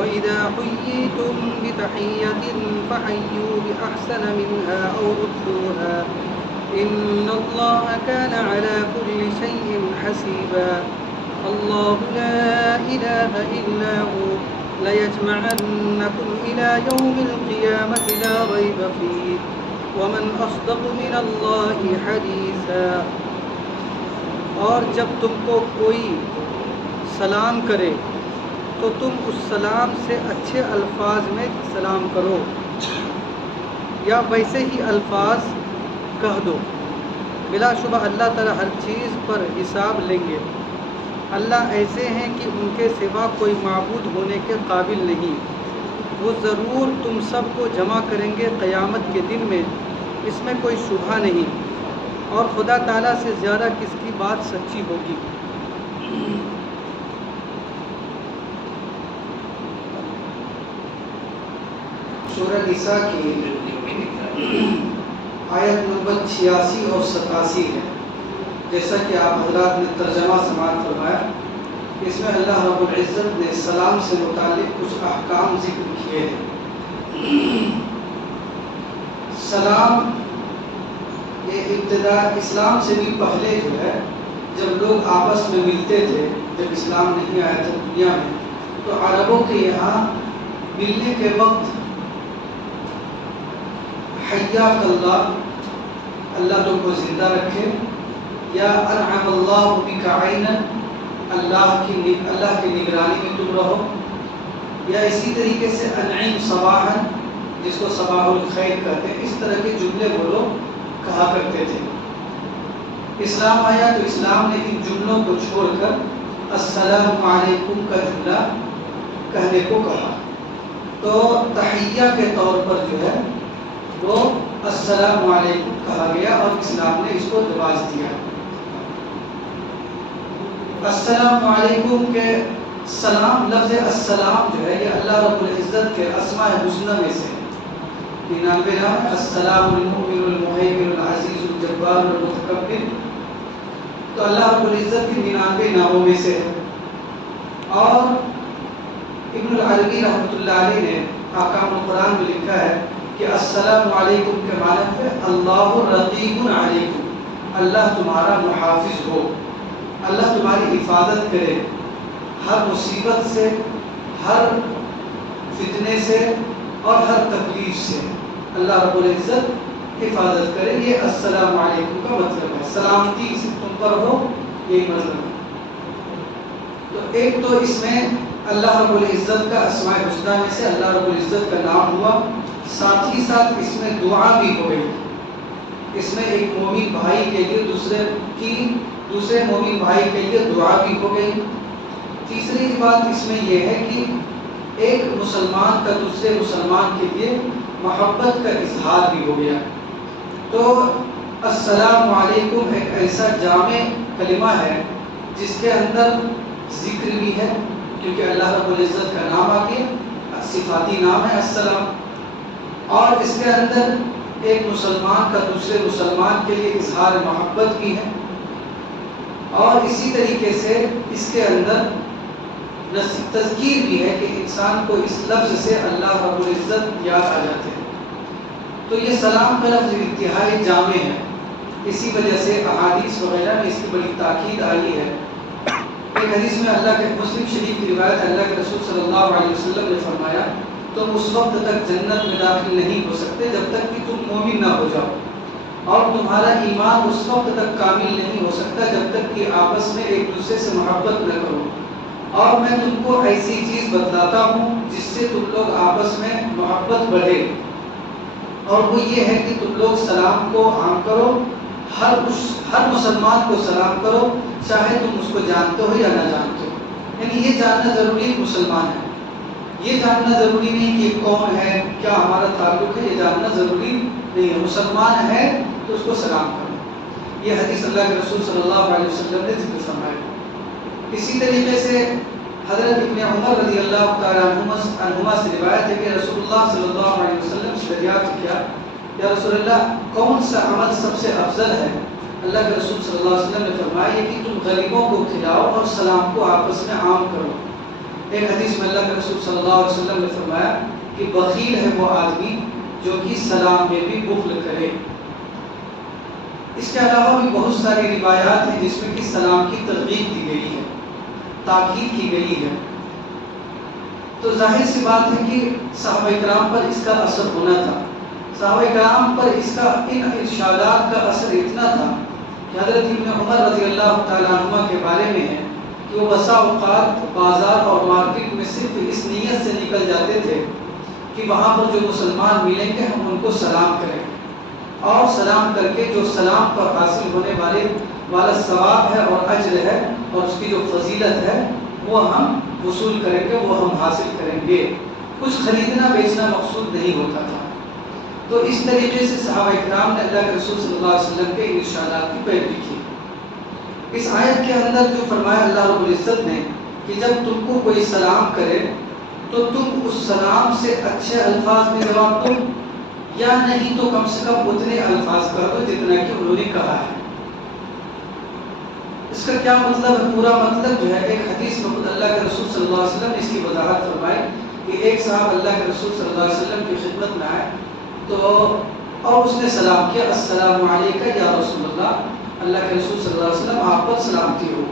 وإذا حييتم بتحية فحيوا بأحسن منها أو ردوها إن الله كان على كل شيء حسيبا الله لا إله إلا هو ليجمعنكم إلى يوم القيامة لا ريب فيه ومن أصدق من الله حديثا۔ اور جب تم کو کوئی سلام کرے تو تم اس سلام سے اچھے الفاظ میں سلام کرو یا ویسے ہی الفاظ کہہ دو۔ بلا شبہ اللہ تعالیٰ ہر چیز پر حساب لیں گے۔ اللہ ایسے ہیں کہ ان کے سوا کوئی معبود ہونے کے قابل نہیں۔ وہ ضرور تم سب کو جمع کریں گے قیامت کے دن میں، اس میں کوئی شبہ نہیں، اور خدا تعالیٰ سے زیادہ کس کی بات سچی ہوگی۔ سورہ نساء کی آیت نمبر 86 اور 87 ہے۔ جیسا کہ آپ حضرات نے ترجمہ سماعت فرمایا، اس میں اللہ رب العزت نے سلام سے متعلق کچھ احکام ذکر کیے ہیں۔ سلام یہ ابتدا اسلام سے بھی پہلے جو ہے، جب لوگ آپس میں ملتے تھے، جب اسلام نہیں آیا تھا دنیا میں، تو عربوں کے یہاں ملنے کے وقت حیاک اللہ، اللہ تم کو زندہ رکھے، یا انعم اللہ بک عینا، اللہ کی نگرانی میں تم رہو، یا اسی طریقے سے انعم صباحا، جس کو صباح الخیر کہتے ہیں، اس طرح کے جملے وہ لوگ کہا کرتے تھے۔ اسلام آیا تو اسلام نے ان جملوں کو چھوڑ کر السلام علیکم کا جملہ کہنے کو کہا، تو تحیہ کے طور پر جو ہے وہ السلام علیکم کہا گیا اور اسلام نے اس کو رواج دیا۔ السلام علیکم کے سلام، لفظ السلام جو ہے یہ اللہ رب العزت کے اسماء حسنہ میں سے 99 نام، السلام المؤمن المہیمن العزیز الجبار المتکبر، تو اللہ رب العزت کی 99 ناموں میں سے ہے۔ اور ابن العربی رحمۃ اللہ علیہ نے احکام القرآن میں لکھا ہے کہ السلام علیکم کے معنی ہے اللہ رقیب علیکم، اللہ تمہارا محافظ ہو، اللہ تمہاری حفاظت کرے ہر مصیبت سے، ہر فتنے سے اور ہر تکلیف سے، اللہ رب العزت حفاظت کرے۔ یہ السلام علیکم کا مطلب ہے، سلامتی تم پر ہو، یہی مطلب ہے۔ تو ایک تو اس میں اللہ رب العزت کا اسماء حسنہ میں سے اللہ رب العزت کا نام ہوا، ساتھ ہی ساتھ اس میں دعا بھی ہو گئی۔ اس میں ایک مومن بھائی کے لیے دوسرے مومن بھائی کے لیے دعا بھی ہو گئی۔ تیسری بات اس میں یہ ہے کہ ایک مسلمان کا دوسرے مسلمان کے لیے محبت کا اظہار بھی ہو گیا۔ تو السلام علیکم ایک ایسا جامع کلمہ ہے جس کے اندر ذکر بھی ہے، کیونکہ اللہ رب العزت کا نام آ گیا، صفاتی نام ہے السلام، اور اس کے اندر ایک مسلمان کا دوسرے مسلمان کے لیے اظہار محبت بھی ہے، اور اسی طریقے سے اس کے اندر تذکیر بھی ہے کہ انسان کو اس لفظ سے اللہ رب العزت یاد آ جاتے ہیں۔ تو یہ سلام کا لفظ انتہائی جامع ہے، اسی وجہ سے احادیث وغیرہ میں اس کی بڑی تاکید آئی ہے۔ ایک حدیث میں اللہ کے مسلم شریف کی روایت ہے، اللہ کے رسول صلی اللہ علیہ وسلم نے فرمایا تم اس وقت تک جنت میں داخل نہیں ہو سکتے جب تک کہ تم مومن نہ ہو جاؤ، اور تمہارا ایمان اس وقت تک کامل نہیں ہو سکتا جب تک کہ آپس میں ایک دوسرے سے محبت نہ کرو، اور میں تم کو ایسی چیز بتلاتا ہوں جس سے تم لوگ آپس میں محبت بڑھے، اور وہ یہ ہے کہ تم لوگ سلام کو عام کرو، ہر مسلمان کو سلام کرو، چاہے تم اس کو جانتے ہو یا نہ جانتے ہو۔ یعنی یہ جاننا ضروری ہے مسلمان ہے، یہ جاننا ضروری نہیں کہ یہ کون ہے، کیا ہمارا تعلق ہے، یہ جاننا ضروری نہیں ہے، مسلمان ہے تو اس کو سلام کرو۔ یہ حدیث اللہ کے رسول صلی اللہ علیہ وسلم نے ذکر فرمایا۔ اسی طریقے سے حضرت ابن عمر رضی اللہ تعالیٰ عنہما سے روایت ہے کہ رسول اللہ صلی اللہ علیہ وسلم سے دریافت کیا، یا رسول اللہ کون سا عمل سب سے افضل ہے؟ اللہ کے رسول صلی اللہ علیہ وسلم نے فرمایا کہ تم غریبوں کو کھلاؤ اور سلام کو آپس میں عام کرو۔ ایک حدیث میں اللہ کے رسول صلی اللہ علیہ وسلم نے فرمایا کہ بخیل ہے وہ آدمی جو کہ سلام میں بھی بخل کرے۔ اس کے علاوہ بھی بہت ساری روایات ہیں جس میں کہ سلام کی ترغیب دی گئی ہے، تاکید کی گئی ہے۔ تو ظاہر سی بات ہے کہ صحابہ کرام پر اس کا اثر ہونا تھا، صحابہ کرام پر اس کا ان ارشادات کا اثر اتنا تھا کہ حضرت ابن عمر رضی اللہ تعالیٰ عنہ کے بارے میں ہے کہ وہ بسا اوقات بازار اور مارکیٹ میں صرف اس نیت سے نکل جاتے تھے کہ وہاں پر جو مسلمان ملیں گے ہم ان کو سلام کریں، اور سلام کر کے جو سلام پر حاصل ہونے والا ثواب ہے اور اجر ہے اور اس کی جو فضیلت ہے وہ ہم وصول کریں گے، وہ ہم حاصل کریں گے۔ کچھ خریدنا بیچنا مقصود نہیں ہوتا تھا۔ تو اس طریقے سے صحابہ کرام نے اللہ کے رسول صلی اللہ علیہ وسلم کے ارشادات کی پیروی کی۔ اس آیت کے اندر جو فرمایا اللہ رب العزت نے کہ جب تم کو کوئی سلام کرے تو تم اس سلام سے اچھے الفاظ میں جواب دو، یا نہیں تو کم سے کم اتنے الفاظ کر دو جتنا کہ انہوں نے کہا ہے۔ اس کا کیا مطلب ہے؟ پورا مطلب جو ہے ایک حدیث میں خود اللہ کے رسول صلی اللہ علیہ وسلم نے اس کی وضاحت فرمائی کہ ایک صاحب اللہ کے رسول صلی اللہ علیہ وسلم کی خدمت میں آئے تو اور اس نے سلام کیا، السلام علیکم یا رسول اللہ، اللہ کے رسول صلی اللہ علیہ وسلم آپ پر سلامتی ہو۔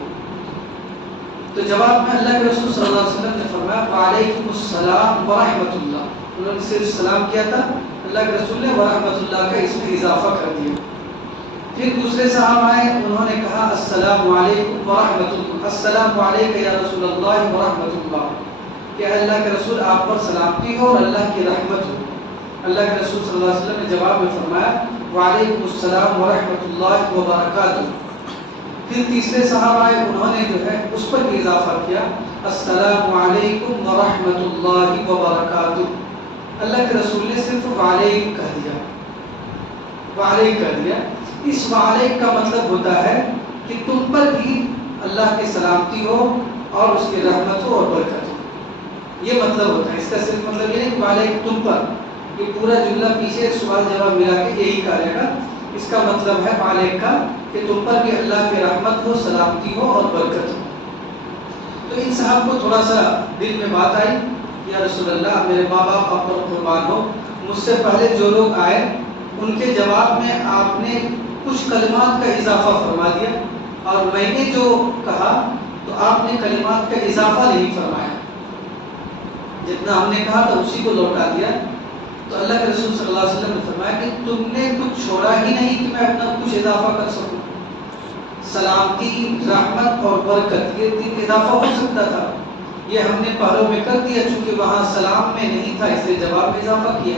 تو جواب میں اللہ کے رسول صلی اللہ علیہ وسلم نے فرمایا وعلیکم السلام ورحمۃ اللہ۔ انہوں نے صرف سلام کیا تھا، اللہ کے رسول نے ورحمۃ اللہ کا اس میں اضافہ کر دیا۔ پھر دوسرے صاحب آئے، انہوں نے کہا السلام علیکم ورحمۃ اللہ، السلام علیکم یا رسول اللہ ورحمۃ اللہ، کہ اللہ کے رسول آپ پر سلامتی ہو اور اللہ کی رحمت ہو۔ اللہ کے رسول صلی اللہ علیہ وسلم نے جواب میں فرمایا وعلیکم السلام ورحمۃ اللہ وبرکاتہ۔ پھر تیسرے صاحب آئے، انہوں نے جو ہے اس پر بھی اضافہ کیا السلام علیکم ورحمۃ اللہ وبرکاتہ۔ اللہ کے رسول نے صرف وعلیکم کہہ دیا، وعلیکم کہہ دیا۔ اس وعلیکم کا مطلب ہوتا ہے کہ تم پر بھی اللہ کی سلامتی ہو اور اس کی رحمت ہو اور برکت ہو، یہ مطلب ہوتا ہے۔ اس کا صرف مطلب یہ نہیں کہ وعلیکم تم پر، یہ پورا جملہ پیچھے سوال جواب ملا کے یہی کہا جائے گا۔ اس کا مطلب ہے وعلیکم کا کہ تم پر بھی اللہ کی رحمت ہو، سلامتی ہو اور برکت ہو۔ تو ان صاحب کو تھوڑا سا دل میں بات آئی، یا رسول اللہ میرے ماں باپ آپ پر قربان ہو، مجھ سے پہلے جو لوگ آئے ان کے جواب میں آپ نے کچھ کلمات کا اضافہ فرما دیا، اور میں نے جو کہا تو آپ نے کلمات کا اضافہ نہیں فرمایا، جتنا ہم نے کہا تھا اسی کو لوٹا دیا۔ تو اللہ کے رسول صلی اللہ علیہ وسلم نے فرمایا کہ تم نے کچھ چھوڑا ہی نہیں کہ میں اپنا کچھ اضافہ کر سکوں۔ سلامتی، رحمت اور برکت یہ تین اضافہ ہو سکتا تھا، یہ ہم نے پہلوں میں کر دیا، چونکہ وہاں سلام میں نہیں تھا اس لیے جواب میں اضافہ کیا۔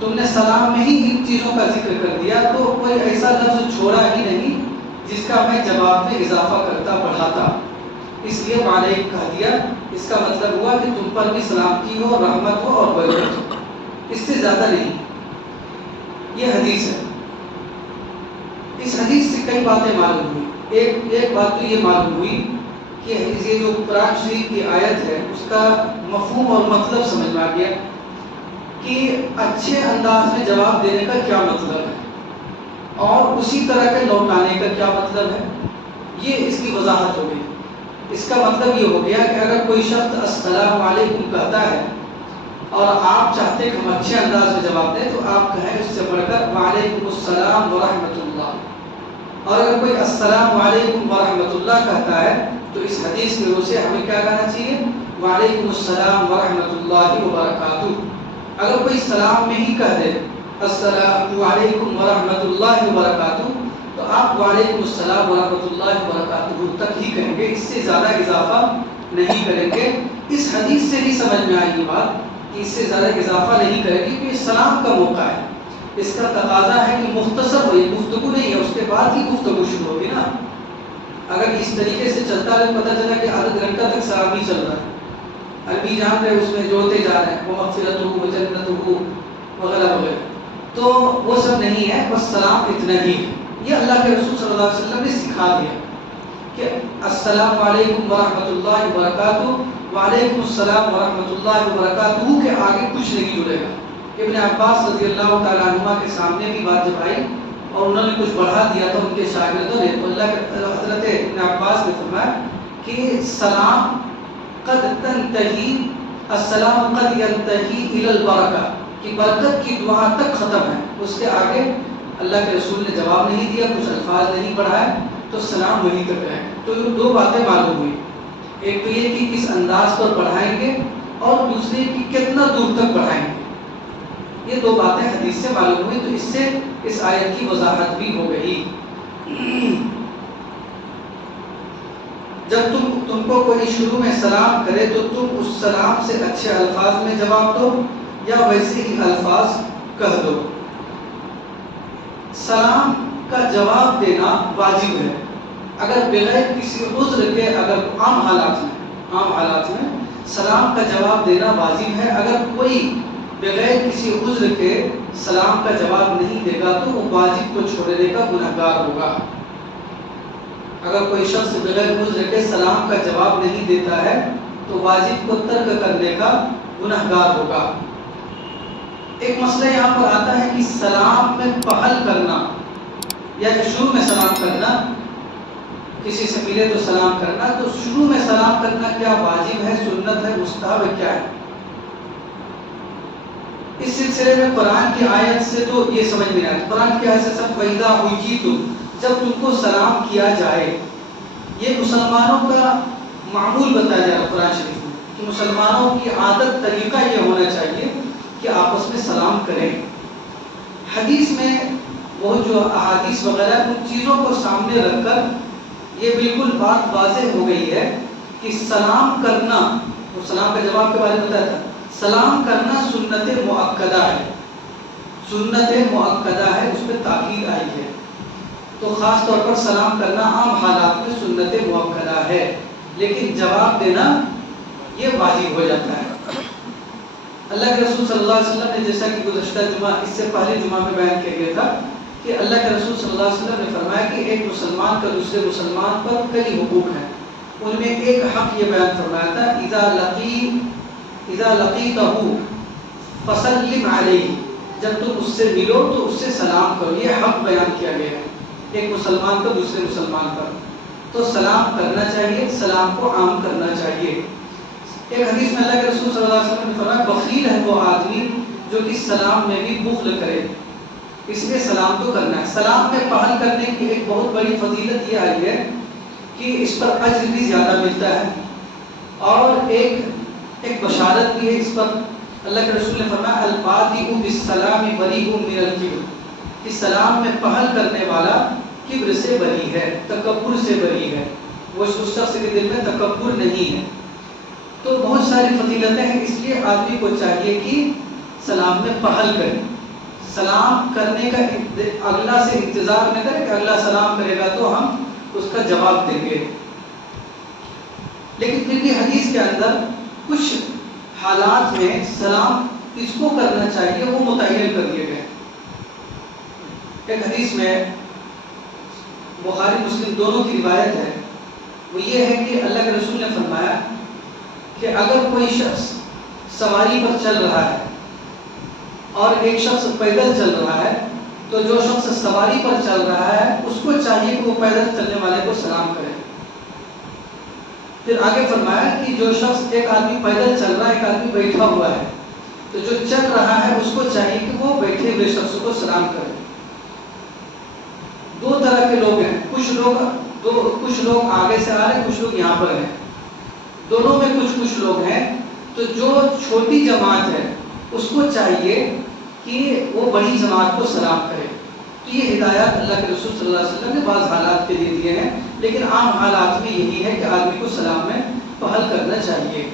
تم نے سلام میں ہی ان چیزوں کا ذکر کر دیا، تو کوئی ایسا لفظ چھوڑا ہی نہیں جس کا میں جواب میں اضافہ کرتا بڑھاتا، اس لیے وعلیکم کہہ دیا۔ اس کا مطلب ہوا کہ تم پر بھی سلامتی ہو، رحمت ہو اور برکت ہو، اس سے زیادہ نہیں۔ یہ حدیث ہے۔ اس حدیث سے کئی باتیں معلوم ہوئی۔ ایک بات تو یہ معلوم ہوئی کہ یہ جو قرآن شریف کی آیت ہے اس کا مفہوم اور مطلب سمجھ میں آ گیا کہ اچھے انداز میں جواب دینے کا کیا مطلب ہے اور اسی طرح کے لوٹانے کا کیا مطلب ہے، یہ اس کی وضاحت ہو گئی۔ اس کا مطلب یہ ہو گیا کہ اگر کوئی شخص السلام علیکم کہتا ہے اور آپ چاہتے کہ ہم اچھے انداز میں جواب دیں تو آپ کہیں اس سے بڑھ کر وعلیکم السلام ورحمۃ اللہ۔ اور اگر کوئی السلام علیکم ورحمۃ اللہ کہتا ہے تو اس حدیث کی روح سے ہمیں کیا کہنا چاہیے؟ وعلیکم السلام ورحمۃ اللہ وبرکاتہ۔ اگر کوئی سلام میں ہی کہہ دے السلام علیکم ورحمۃ اللہ وبرکاتہ تو آپ وعلیکم السلام ورحمۃ اللہ وبرکاتہ تک ہی کہیں گے، اس سے زیادہ اضافہ نہیں کریں گے۔ اس حدیث سے بھی سمجھ میں آئی یہ بات کہ اس سے زیادہ اضافہ نہیں کریں گے، کیونکہ سلام کا موقع ہے، اس کا تقاضا ہے کہ مختصر ہو، یہ گفتگو نہیں ہے، اس کے بعد ہی گفتگو شروع ہوگی نا۔ اگر اس طریقے سے چلتا ہے پتہ چلا کہ آدھا گھنٹہ تک سلام ہی چل رہا ہے، عربی جان رہے اس میں جوڑتے جا رہے ہیں، وہ مغفرتہ ہو جنتہ وغیرہ وغیرہ، تو وہ سب نہیں ہے، بس سلام اتنا ہی ہے۔ یہ اللہ کے رسول صلی اللہ علیہ وسلم نے سکھا دیا کہ السلام علیکم ورحمۃ اللہ وبرکاتہ، وعلیکم السلام ورحمۃ اللہ وبرکاتہ کے آگے کچھ نہیں جڑے گا۔ ابن عباس رضی اللہ تعالیٰ عنہ کے سامنے بھی بات جب آئی اور انہوں نے کچھ بڑھا دیا تھا ان کے شاگردوں نے، تو اللہ کے حضرت ابن عباس نے فرمایا کہ سلام قد تنتہی السلام قد ینتہی الی البرکہ، کہ برکت کی دعا تک ختم ہے، اس کے آگے اللہ کے رسول نے جواب نہیں دیا، کچھ الفاظ نہیں پڑھائے، تو سلام وہیں تک ہے۔ تو یہ دو باتیں معلوم ہوئی، ایک تو یہ کہ کس انداز پر پڑھائیں گے، اور دوسری کہ کتنا دور تک پڑھائیں گے۔ یہ دو باتیں حدیث سے معلوم ہوئی، تو اس سے اس آیت کی وضاحت بھی ہو گئی۔ جب تم کو کوئی شروع میں سلام کرے تو تم اس سلام سے اچھے الفاظ میں جواب دو یا ویسے ہی الفاظ کہہ دو۔ سلام کا جواب دینا واجب ہے، اگر بغیر کسی عذر کے، اگر عام حالات میں سلام کا جواب دینا واجب ہے۔ اگر کوئی بغیر کسی عذر کے سلام کا جواب نہیں دے گا تو وہ واجب کو چھوڑنے کا گنہگار ہوگا۔ اگر کوئی شخص بغیر عذر کے سلام کا جواب نہیں دیتا ہے تو واجب کو ترک کرنے کا گنہگار ہوگا۔ ایک مسئلہ یہاں پر آتا ہے کہ سلام میں پہل کرنا یا شروع میں سلام کرنا، کسی سے ملے تو سلام کرنا، تو شروع میں سلام کرنا کیا واجب ہے، سنت ہے، مستحب ہے، کیا ہے؟ اس سلسلے میں قرآن کی آیت سے تو یہ سمجھ میں آتا ہے۔ قرآن کی آیت سے سب وَإِذَا حُيِّيتُمْ، جب تم کو سلام کیا جائے، یہ مسلمانوں کا معمول بتایا جا رہا ہے قرآن شریف میں، کہ مسلمانوں کی عادت طریقہ یہ ہونا چاہیے کہ آپس میں سلام کریں۔ حدیث میں وہ جو احادیث وغیرہ ان چیزوں کو سامنے رکھ کر یہ بالکل بات واضح ہو گئی ہے کہ سلام کرنا، وہ سلام کا جواب کے بارے میں بتایا تھا، سلام کرنا سنت مؤکدہ ہے، سنت مؤکدہ ہے، اس پہ تاکید آئی ہے۔ تو خاص طور پر سلام کرنا عام حالات میں سنت مؤکدہ ہے، لیکن جواب دینا یہ واجب ہو جاتا ہے۔ اللہ کے رسول صلی اللہ علیہ وسلم نے، جیسا کہ گزشتہ جمعہ، اس سے پہلے جمعہ میں بیان کیا گیا تھا کہ اللہ کے رسول صلی اللہ علیہ وسلم نے فرمایا کہ ایک مسلمان کا دوسرے مسلمان پر کئی حقوق ہیں، ان میں ایک حق یہ بیان فرمایا تھا اذا لقیتہ فسلم علیہ، جب تم اس سے ملو تو اس سے سلام کرو، یہ حق بیان کیا گیا ہے ایک مسلمان کا دوسرے مسلمان پر۔ تو سلام کرنا چاہیے، سلام کو عام کرنا چاہیے۔ ایک حدیث میں اللہ کے رسول صلی اللہ علیہ وسلم نے فرمایا بخیل ہے وہ آدمی جو کہ سلام میں بھی بخل کرے، اس لیے سلام تو کرنا ہے۔ سلام میں پہل کرنے کی ایک بہت بڑی فضیلت یہ آئی ہے کہ اس پر اجر بھی زیادہ ملتا ہے، اور ایک بشارت بھی ہے اس پر۔ اللہ کے رسول نے فرمایا البادئ بالسلام بریء من الکبر، کہ سلام میں پہل کرنے والا کبر سے بری ہے، تکبر سے بری ہے، وہ اس شخص کے دل میں تکبر نہیں ہے۔ تو بہت ساری فضیلتیں ہیں، اس لیے آدمی کو چاہیے کہ سلام میں پہل کرے، سلام کرنے کا اگلا سے انتظار نہ کرے کہ اگلا سلام کرے گا تو ہم اس کا جواب دیں گے۔ لیکن پھر بھی حدیث کے اندر کچھ حالات میں سلام کس کو کرنا چاہیے وہ متعین کر دیے گئے۔ ایک حدیث میں بخاری مسلم دونوں کی روایت ہے، وہ یہ ہے کہ اللہ کے رسول نے فرمایا کہ اگر کوئی شخص سواری پر چل رہا ہے اور ایک شخص پیدل چل رہا ہے، تو جو شخص سواری پر چل رہا ہے اس کو چاہیے کہ وہ پیدل چلنے والے کو سلام کرے۔ پھر آگے فرمایا کہ جو شخص، ایک آدمی پیدل چل رہا ہے، ایک آدمی بیٹھا ہوا ہے، تو جو چل رہا ہے اس کو چاہیے کہ وہ بیٹھے ہوئے شخص کو سلام کرے۔ دو طرح کے لوگ ہیں، کچھ لوگ آگے سے آ رہے ہیں، کچھ لوگ یہاں پر ہیں، دونوں میں کچھ لوگ ہیں۔ تو جو چھوٹی جماعت ہے اس کو چاہیے کہ وہ بڑی جماعت کو سلام کرے۔ تو یہ ہدایات اللہ کے رسول صلی اللہ علیہ وسلم نے بعض حالات کے لیے دیے ہیں، لیکن عام حالات میں یہی ہے کہ آدمی کو سلام میں پہل کرنا چاہیے۔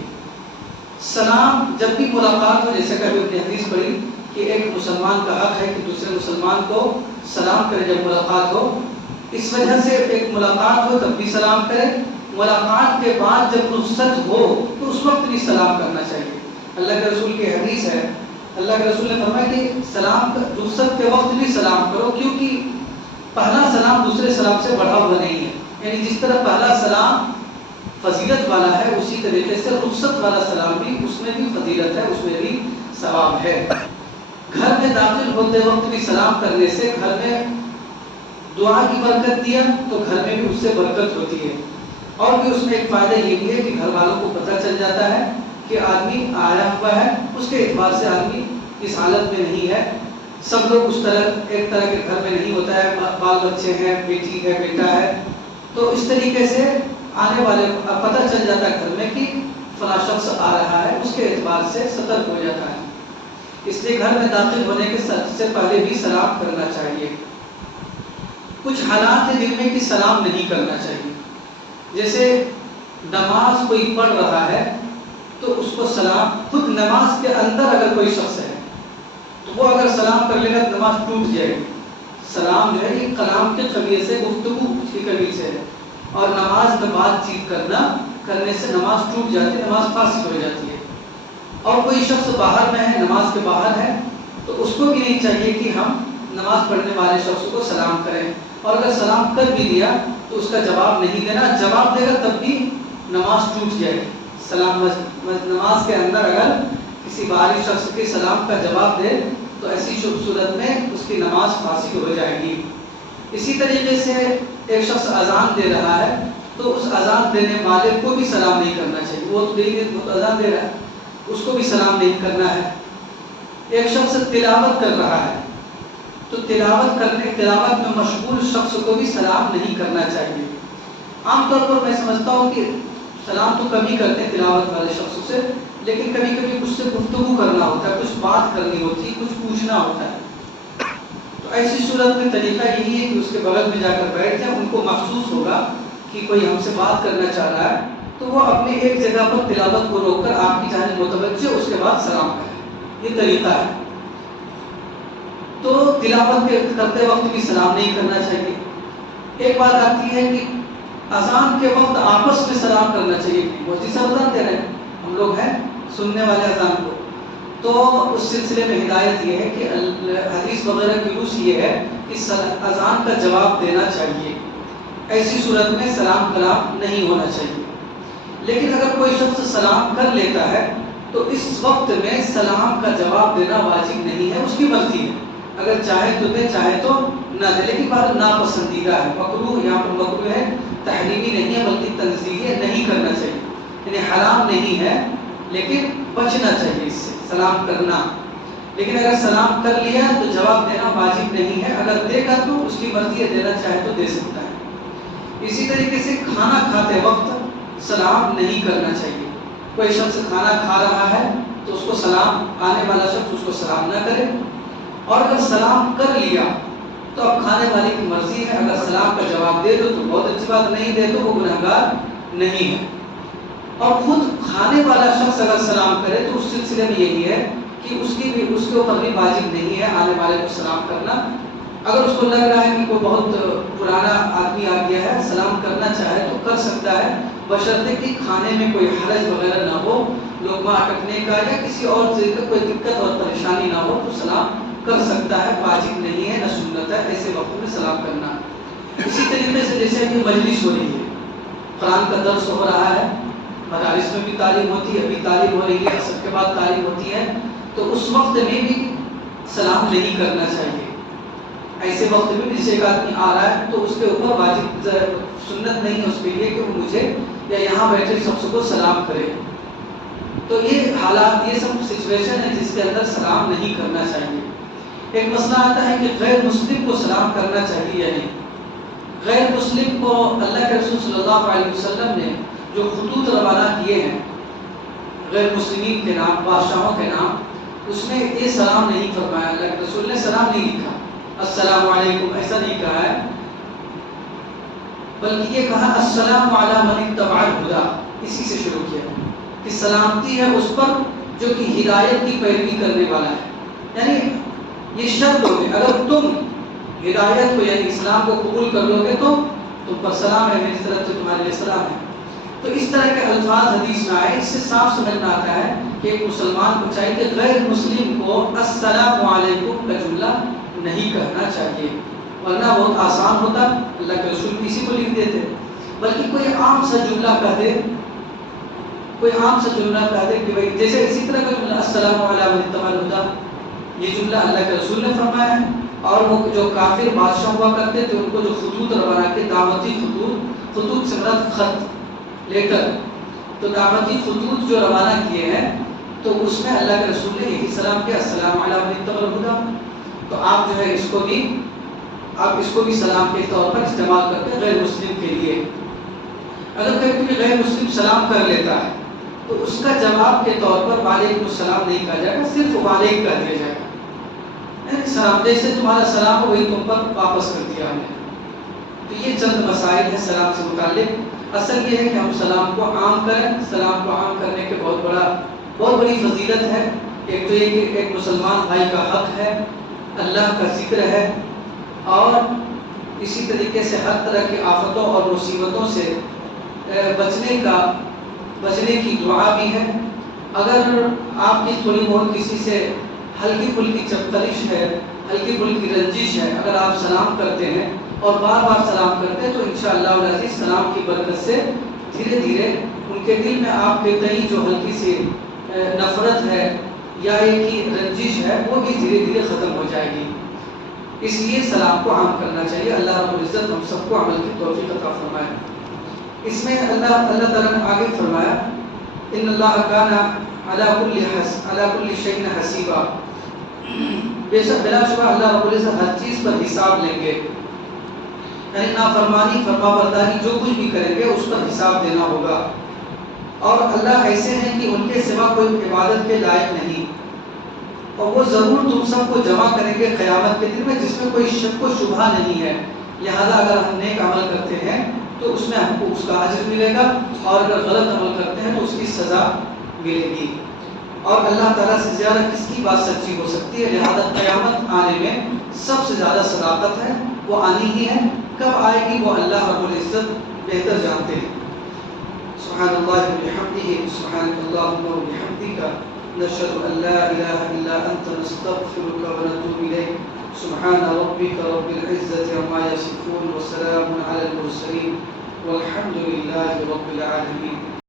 سلام جب بھی ملاقات ہو، جیسے کہ ابھی اپنی حدیث پڑھی کہ ایک مسلمان کا حق ہے کہ دوسرے مسلمان کو سلام کرے جب ملاقات ہو، اس وجہ سے ایک ملاقات ہو تب بھی سلام کرے، ملاقات کے بعد جب رخصت ہو تو اس وقت بھی سلام کرنا چاہیے۔ اللہ کے رسول کی حدیث ہے، اللہ کے رسول نے فرمایا کہ سلام رخصت کے وقت بھی سلام کرو، کیونکہ پہلا سلام دوسرے سلام سے بڑھا ہوا نہیں ہے، یعنی جس طرح پہلا سلام فضیلت والا ہے اسی طریقے سے رخصت والا سلام بھی، اس میں بھی فضیلت ہے، اس میں بھی ثواب ہے۔ گھر میں داخل ہوتے وقت بھی سلام کرنے سے گھر میں دعا کی برکت دیا تو گھر میں بھی اس سے برکت ہوتی ہے۔ اور بھی اس میں ایک فائدہ یہ بھی ہے کہ گھر والوں کو پتہ چل جاتا ہے کہ آدمی آیا ہوا ہے، اس کے اعتبار سے آدمی اس حالت میں نہیں ہے. سب لوگ اس طرح ایک طرح کے گھر میں نہیں ہوتا ہے، بال بچے ہیں، بیٹی ہے، بیٹا ہے، تو اس طریقے سے آنے والے پتہ چل جاتا ہے گھر میں کہ فلاں شخص آ رہا ہے، اس کے اعتبار سے سترک ہو جاتا ہے. اس لیے گھر میں داخل ہونے کے سے پہلے بھی سلام کرنا چاہیے. کچھ حالات ہیں جن میں کہ سلام نہیں کرنا چاہیے، جیسے نماز کوئی پڑھ رہا ہے تو اس کو سلام، خود نماز کے اندر اگر کوئی شخص ہے تو وہ اگر سلام کر لے گا تو نماز ٹوٹ جائے گی. سلام جو ہے یہ کلام کے قبیل سے، گفتگو کی قبیل سے ہے، اور نماز میں بات چیت کرنے سے نماز ٹوٹ جاتی ہے، نماز فاسد ہو جاتی ہے. اور کوئی شخص باہر میں ہے، نماز کے باہر ہے، تو اس کو بھی نہیں چاہیے کہ ہم نماز پڑھنے والے شخص کو سلام کریں. اور اگر سلام کر بھی دیا تو اس کا جواب نہیں دینا، جواب دے گا تب بھی نماز ٹوٹ جائے گی. سلام نماز کے اندر اگر کسی باہری شخص کے سلام کا جواب دے تو ایسی صورت میں اس کی نماز فاسد ہو جائے گی. اسی طریقے سے ایک شخص اذان دے رہا ہے تو اس اذان دینے والے کو بھی سلام نہیں کرنا چاہیے. وہ تو اذان دے رہا ہے، اس کو بھی سلام نہیں کرنا ہے. ایک شخص تلاوت کر رہا ہے تو تلاوت میں مشغول شخص کو بھی سلام نہیں کرنا چاہیے. عام طور پر میں سمجھتا ہوں کہ سلام تو کم ہی کرتے ہیں تلاوت والے شخصوں سے، لیکن کبھی کبھی کچھ سے گفتگو کرنا ہوتا ہے، کچھ بات کرنی ہوتی ہے، کچھ پوچھنا ہوتا ہے. تو ایسی صورت میں طریقہ یہی ہے کہ اس کے بغل میں جا کر بیٹھ جائیں. ان کو محسوس ہوگا کہ کوئی ہم سے بات کرنا چاہ رہا ہے تو وہ اپنی ایک جگہ پر تلاوت کو روک کر آپ کی جانب متوجہ، اس کے بعد سلام کریں. یہ طریقہ ہے. تو تلاوت کرتے وقت بھی سلام نہیں کرنا چاہیے. ایک بات آتی ہے کہ اذان کے وقت آپس میں سلام کرنا چاہیے. مولوی صاحب اذان دے رہے ہیں، ہم لوگ ہیں سننے والے اذان کو، تو اس سلسلے میں ہدایت یہ ہے کہ حدیث وغیرہ کی روس یہ ہے کہ اذان کا جواب دینا چاہیے. ایسی صورت میں سلام کلام نہیں ہونا چاہیے. لیکن اگر کوئی شخص سلام کر لیتا ہے تو اس وقت میں سلام کا جواب دینا واجب نہیں ہے، اس کی مرضی ہے. اگر چاہے تو دے، چاہے تو نہ دے. لیکن بات ناپسندیدہ ہے، مکروہ، یہاں پر مکروہ ہے، تحریمی نہیں ہے بلکہ تنزیہی ہے، نہیں کرنا چاہیے. یعنی حرام نہیں ہے لیکن بچنا چاہیے اس سے سلام کرنا. لیکن اگر سلام کر لیا تو جواب دینا واجب نہیں ہے. اگر دے گا تو اس کی مرضی ہے، دینا چاہے تو دے سکتا ہے. اسی طریقے سے کھانا کھاتے وقت سلام نہیں کرنا چاہیے. کوئی شخص کھانا کھا رہا ہے تو اس کو سلام، آنے والا شخص اس کو سلام نہ کرے. اور اگر سلام کر لیا تو اب کھانے والے کی مرضی ہے، اگر سلام کا جواب دے دو تو بہت اچھی بات، نہیں دے تو وہ گنہگار نہیں ہے. اور خود کھانے والا شخص اگر سلام کرے تو اس سلسلے میں یہی ہے کہ اس کے اوپر بھی واجب نہیں ہے آنے والے کو سلام کرنا. اگر اس کو لگ رہا ہے کہ کوئی بہت پرانا آدمی آ گیا ہے، سلام کرنا چاہے تو کر سکتا ہے، بشرطے کہ کھانے میں کوئی حرج وغیرہ نہ ہو، لقمہ اٹکنے کا یا کسی اور چیز کا کوئی دقت اور پریشانی نہ ہو تو سلام کر سکتا ہے. واجب نہیں ہے، نہ سنت ہے ایسے وقت میں سلام کرنا. اسی طریقے سے جیسے کہ مجلس ہو رہی ہے، قرآن کا درس ہو رہا ہے، مدارس میں بھی تعلیم ہوتی ہے، ابھی تعلیم ہو رہی ہے، عصر کے بعد تعلیم ہوتی ہے، تو اس وقت میں بھی سلام نہیں کرنا چاہیے. ایسے وقت میں جسے ایک آدمی آ رہا ہے تو اس کے اوپر واجب سنت نہیں ہے اس کے لیے کہ وہ مجھے یا یہاں بیٹھے شخص کو سلام کرے. تو یہ حالات، یہ سب سچویشن ہے جس کے اندر سلام نہیں کرنا چاہیے. ایک مسئلہ آتا ہے کہ غیر مسلم کو سلام کرنا چاہیے یا نہیں. غیر مسلم کو اللہ کے رسول صلی اللہ علیہ وسلم نے جو خطوط روانہ کیے ہیں غیر مسلمین کے نام، بادشاہوں کے نام، اس میں یہ سلام نہیں فرمایا. اللہ کے رسول نے سلام نہیں لکھا، السلام علیکم ایسا نہیں کہا ہے، بلکہ یہ کہا السلام علی من اتبع الہدی. اسی سے شروع کیا کہ سلامتی ہے اس پر جو کہ ہدایت کی پیروی کرنے والا ہے. یعنی یہ شرط ہوگی، اگر تم ہدایت کو یعنی اسلام کو قبول کر لو گے تو تم پر سلام ہے، میری طرف سے تمہارے لیے سلام ہے. تو اس طرح کے الفاظ حدیث میں آئے، اس سے صاف سمجھ میں آتا ہے کہ ایک مسلمان کو چاہیے کہ غیر مسلم کو السلام علیکم کا جملہ نہیں کہنا چاہیے، ورنہ بہت آسان ہوتا، اللہ کے رسول کسی کو لکھ دیتے. بلکہ کوئی عام سا جملہ کہہ دے، کوئی عام سا جملہ کہہ دے کہ بھائی جیسے اسی طرح کا جملہ السلام علی من اتبع الہدی، یہ جملہ اللہ کے رسول نے فرمایا ہے. اور وہ جو کافر بادشاہ ہوا کرتے تھے ان کو جو خطوط روانہ کے دعوتی خطوط سے مراد خط، لیٹر، تو دعوتی خطوط جو روانہ کیے ہیں تو اس میں اللہ کے رسول نے یہی سلام کیا، السلام علی من اتبع الہدی. تو آپ جو ہے اس کو بھی سلام کے طور پر استعمال کرتے ہیں غیر مسلم کے لیے. اگر کوئی غیر مسلم سلام کر لیتا ہے تو اس کا جواب کے طور پر وعلیکم السلام نہیں کہا جائے گا، صرف وعلیکم کہہ دیا جائے گا. سلام جیسے تمہارا سلام ہو وہی تم پر واپس کر دیا ہم نے. تو یہ چند مسائل ہیں سلام سے متعلق. اصل یہ ہے کہ ہم سلام کو عام کریں. سلام کو عام کرنے کے بہت بڑی فضیلت ہے. ایک تو یہ کہ ایک مسلمان بھائی کا حق ہے، اللہ کا ذکر ہے، اور اسی طریقے سے ہر طرح کی آفتوں اور مصیبتوں سے بچنے کی دعا بھی ہے. اگر آپ کی تھوڑی بہت کسی سے ہلکی پھلکی چپتلش ہے، ہلکی پھلکی رنجش ہے، اگر آپ سلام کرتے ہیں اور بار بار سلام کرتے ہیں تو انشاءاللہ العزیز سلام کی برکت سے دھیرے دھیرے ان کے دل میں آپ کے تئیں جو ہلکی سی نفرت ہے یا ایک ہی رنجش ہے وہ بھی دھیرے دھیرے ختم ہو جائے گی. اس لیے سلام کو عام کرنا چاہیے. اللہ رب العزت ہم سب کو عمل کی توفیق عطا فرمائے. اس میں اللہ تعالیٰ نے آگے فرمایا ان اللہ کان علی کل شیء حسیبا. بے شک بلا شبہ اللہ رب العزت ہر چیز پر حساب لیں گے. یعنی نافرمانی فرما برداری جو کچھ بھی کریں گے اس پر حساب دینا ہوگا. اور اللہ ایسے ہیں کہ ان کے سوا کوئی عبادت کے لائق نہیں، اور وہ ضرور تم سب کو جمع کریں گے قیامت کے دن میں جس میں کوئی شک و شبہ نہیں ہے. لہذا اگر ہم نیک عمل کرتے ہیں تو اس میں ہم کو اس کا اجر ملے گا، اور اگر غلط عمل کرتے ہیں تو اس کی سزا ملے گی. اور اللہ تعالیٰ سے زیادہ کس کی بات سچی ہو سکتی ہے؟ لہذا قیامت آنے میں سب سے زیادہ صداقت ہے، وہ آنی ہی ہے. کب آئے گی وہ اللہ رب العزت بہتر جانتے ہیں. سبحان اللہ وبحمدہ، سبحانک اللہم وبحمدک، نشهد ان لا اله الا انت، نستغفرك ونتوب اليك. سبحان ربك رب العزة عما يصفون وسلام على المرسلين والحمد لله رب العالمين.